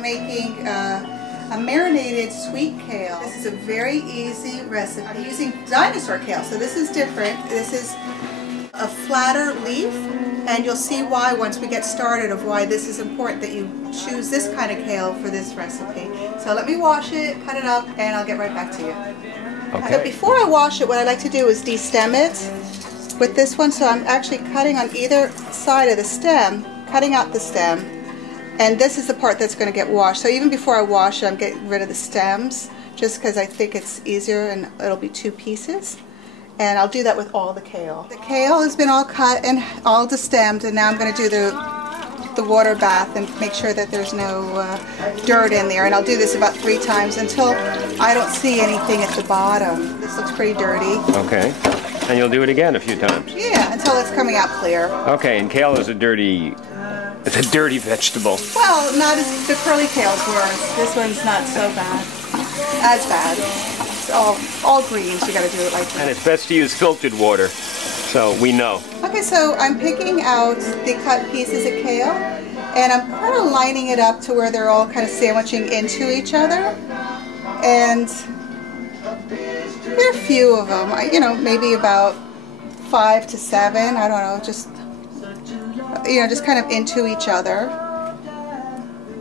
I'm making a marinated sweet kale. This is a very easy recipe. I'm using dinosaur kale, so this is different. This is a flatter leaf, and you'll see why once we get started of why this is important that you choose this kind of kale for this recipe. So let me wash it, cut it up, and I'll get right back to you. Okay. So before I wash it, what I like to do is de-stem it with this one. So I'm actually cutting on either side of the stem, cutting out the stem, and this is the part that's going to get washed. So even before I wash it, I'm getting rid of the stems, just because I think it's easier and it'll be two pieces. And I'll do that with all the kale. The kale has been all cut and all destemmed, and now I'm going to do the water bath and make sure that there's no dirt in there. And I'll do this about 3 times until I don't see anything at the bottom. This looks pretty dirty. Okay. And you'll do it again a few times. Yeah, until it's coming out clear. Okay, and kale is a dirty vegetable. Well, not as the curly kale's worse. This one's not so bad. As bad. It's all greens. You got to do it like that. And it's best to use filtered water, so we know. Okay, so I'm picking out the cut pieces of kale, and I'm kind of lining it up to where they're all kind of sandwiching into each other. And there are a few of them, you know, maybe about 5 to 7. I don't know, just just kind of into each other.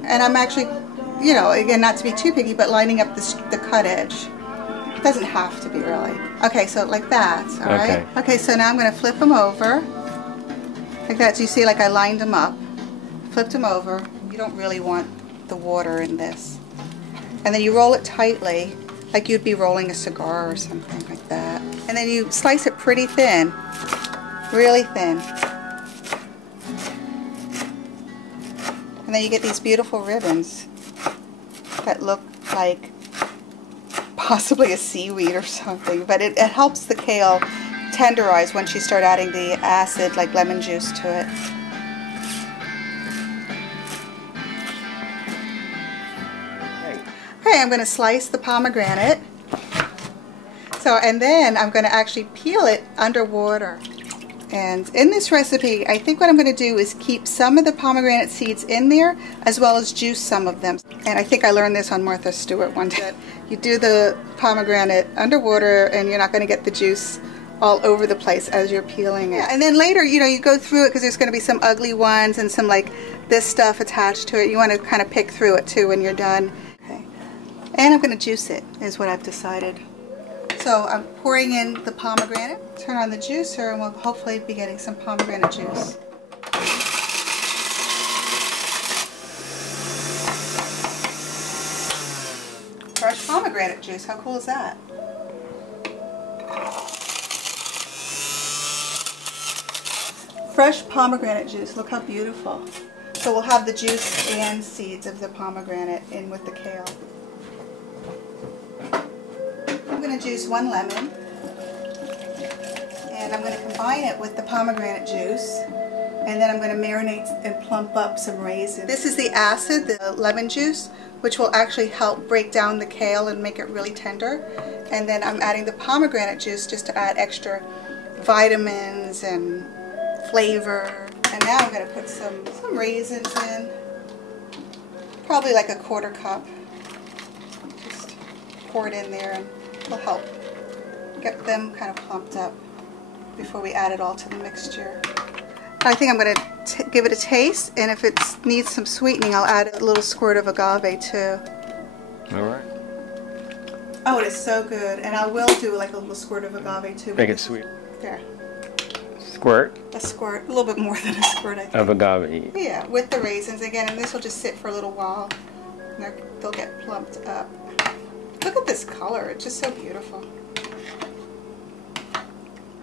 And I'm actually, again, not to be too picky, but lining up the cut edge. It doesn't have to be really. Okay, so like that, all right? Okay, so now I'm going to flip them over. Like that. So you see, like I lined them up, flipped them over. You don't really want the water in this. And then you roll it tightly, like you'd be rolling a cigar or something like that. And then you slice it pretty thin, really thin. And then you get these beautiful ribbons that look like possibly a seaweed or something, but it helps the kale tenderize once you start adding the acid, like lemon juice, to it. Okay, I'm going to slice the pomegranate. And then I'm going to actually peel it underwater. And in this recipe, I think what I'm going to do is keep some of the pomegranate seeds in there, as well as juice some of them. And I think I learned this on Martha Stewart one day. You do the pomegranate underwater, and you're not going to get the juice all over the place as you're peeling it. And then later, you go through it because there's going to be some ugly ones and some like this stuff attached to it. You want to kind of pick through it too when you're done. Okay. And I'm going to juice it, is what I've decided. So I'm pouring in the pomegranate, turn on the juicer, and we'll hopefully be getting some pomegranate juice. Fresh pomegranate juice, how cool is that? Fresh pomegranate juice, look how beautiful. So we'll have the juice and seeds of the pomegranate in with the kale. I'm going to juice 1 lemon, and I'm going to combine it with the pomegranate juice, and then I'm going to marinate and plump up some raisins. This is the acid, the lemon juice, which will actually help break down the kale and make it really tender. And then I'm adding the pomegranate juice just to add extra vitamins and flavor. And now I'm going to put some raisins in, probably like a 1/4 cup. Just pour it in there, and will help get them kind of plumped up before we add it all to the mixture. I think I'm going to give it a taste, and if it needs some sweetening, I'll add a little squirt of agave too. Alright. Oh, it is so good, and I will do like a little squirt of agave too. Make it sweet. There. Squirt? A squirt, a little bit more than a squirt, I think. Of agave. Yeah, with the raisins again, and this will just sit for a little while, and they'll get plumped up. Look at this color, it's just so beautiful.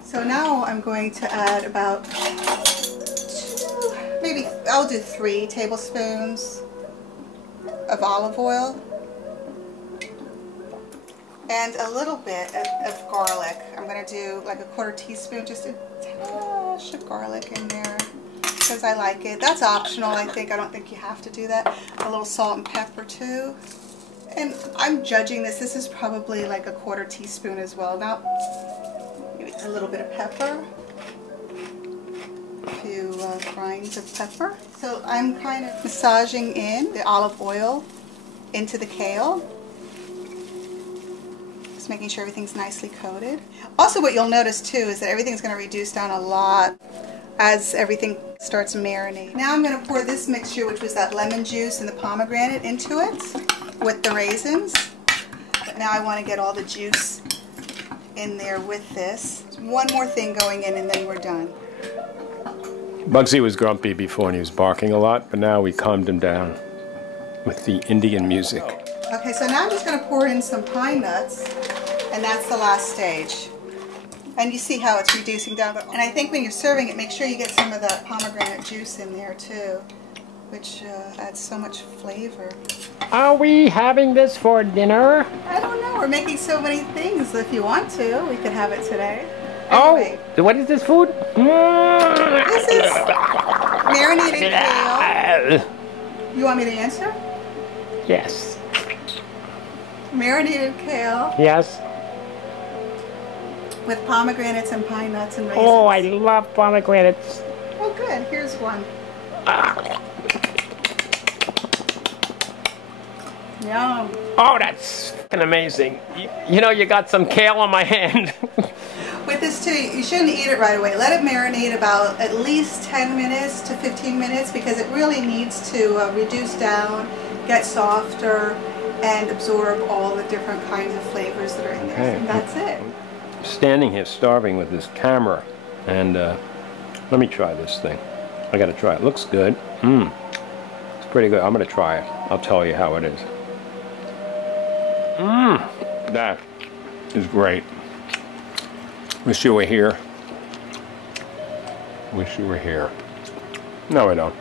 So now I'm going to add about 2, maybe I'll do 3 tablespoons of olive oil and a little bit of garlic. I'm going to do like a 1/4 teaspoon, just a touch of garlic in there because I like it. That's optional, I think. I don't think you have to do that. A little salt and pepper too. And I'm judging this. This is probably like a 1/4 teaspoon as well. Now, maybe a little bit of pepper. few grinds of pepper. So I'm kind of massaging in the olive oil into the kale. Just making sure everything's nicely coated. Also, what you'll notice too is that everything's going to reduce down a lot as everything starts marinating. Now I'm going to pour this mixture, which was that lemon juice and the pomegranate, into it with the raisins. But now I want to get all the juice in there with this. One more thing going in and then we're done. Bugsy was grumpy before and he was barking a lot, but now we calmed him down with the Indian music. Okay, so now I'm just going to pour in some pine nuts, and that's the last stage. And you see how it's reducing down. And I think when you're serving it, make sure you get some of that pomegranate juice in there too, which adds so much flavor. Are we having this for dinner? I don't know. We're making so many things. If you want to, we could have it today. Anyway, Oh, what is this food? this is marinated kale. You want me to answer? Yes. Marinated kale Yes. with pomegranates and pine nuts and raisins. Oh, I love pomegranates. Oh, good. Here's one. Yum. Oh, that's fucking amazing. You know, you got some kale on my hand. With this too, you shouldn't eat it right away. Let it marinate about at least 10 minutes to 15 minutes because it really needs to reduce down, get softer, and absorb all the different kinds of flavors that are in there. Okay. And that's it. I'm standing here starving with this camera, and let me try this thing. I gotta try it. Looks good. It's pretty good. I'm gonna try it. I'll tell you how it is. That is great. Wish you were here. Wish you were here. No, I don't.